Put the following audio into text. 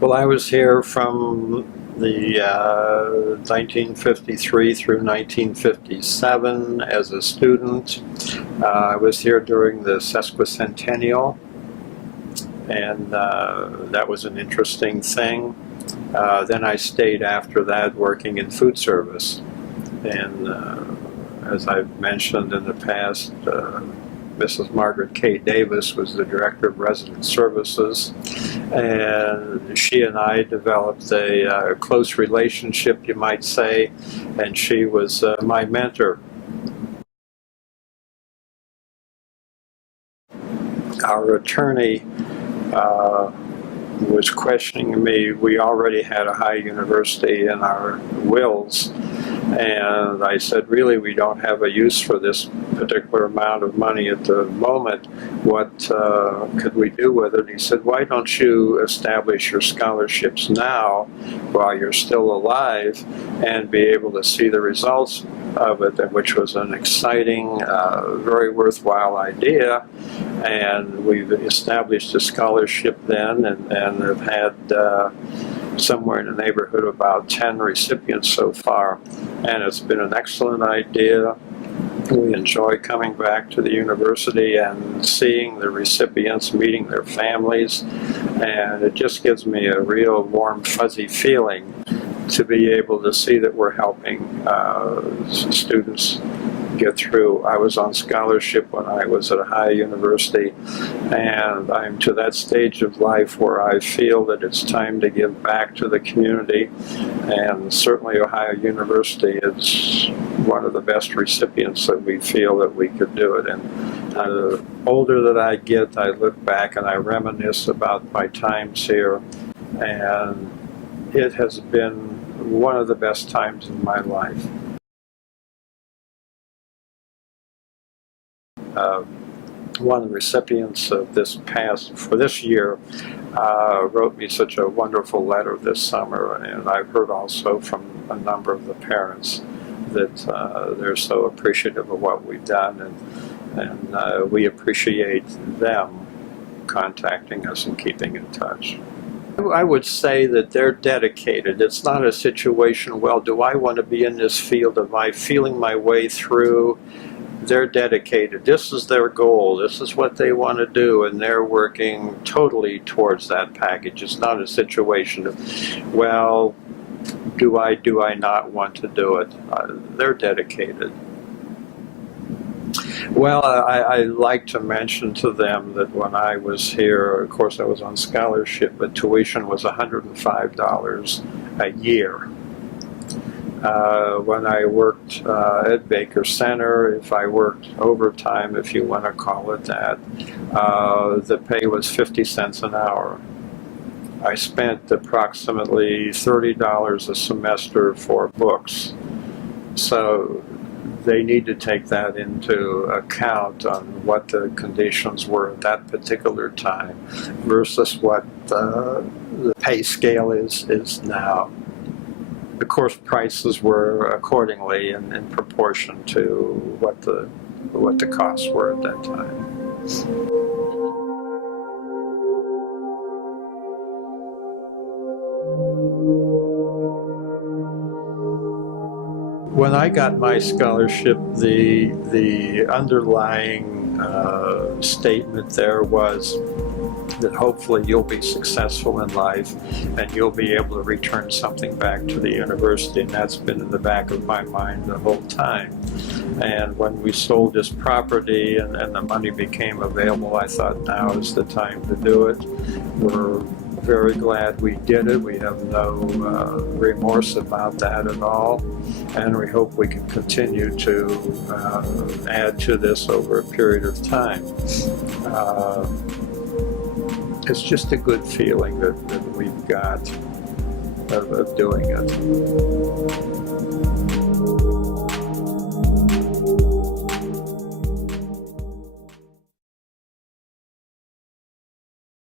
Well, I was here from the 1953 through 1957 as a student. I was here during the sesquicentennial, and that was an interesting thing. Then I stayed after that working in food service. And as I've mentioned in the past, Mrs. Margaret K. Davis was the Director of Resident Services, and she and I developed a close relationship, you might say, and she was my mentor. Our attorney was questioning me. We already had a high university in our wills, and I said, really, we don't have a use for this particular amount of money at the moment. What could we do with it? He said, why don't you establish your scholarships now while you're still alive and be able to see the results of it, which was an exciting, very worthwhile idea. And we've established a scholarship then, and have had somewhere in the neighborhood of about 10 recipients so far. And it's been an excellent idea. We enjoy coming back to the university and seeing the recipients, meeting their families, and it just gives me a real warm, fuzzy feeling to be able to see that we're helping students get through. I was on scholarship when I was at a high university, and I'm to that stage of life where I feel that it's time to give back to the community, and certainly Ohio University is one of the best recipients that we feel that we could do it. And the older that I get, I look back and I reminisce about my times here, and it has been one of the best times in my life. One of the recipients of for this year wrote me such a wonderful letter this summer, and I've heard also from a number of the parents that they're so appreciative of what we've done, and we appreciate them contacting us and keeping in touch. I would say that they're dedicated. It's not a situation, well, do I want to be in this field? Am I feeling my way through? They're dedicated. This is their goal. This is what they want to do, and they're working totally towards that package. It's not a situation of, well, do I not want to do it? They're dedicated. Well, I like to mention to them that when I was here, of course I was on scholarship, but tuition was $105 a year. When I worked at Baker Center, if I worked overtime, if you want to call it that, the pay was 50 cents an hour. I spent approximately $30 a semester for books. So they need to take that into account on what the conditions were at that particular time versus what the pay scale is now. Of course, prices were accordingly in proportion to what the costs were at that time. When I got my scholarship, the underlying statement there was that hopefully you'll be successful in life and you'll be able to return something back to the university, and that's been in the back of my mind the whole time. And when we sold this property and the money became available, I thought now is the time to do it. We're very glad we did it. We have no remorse about that at all, and we hope we can continue to add to this over a period of time. It's just a good feeling that we've got of doing it.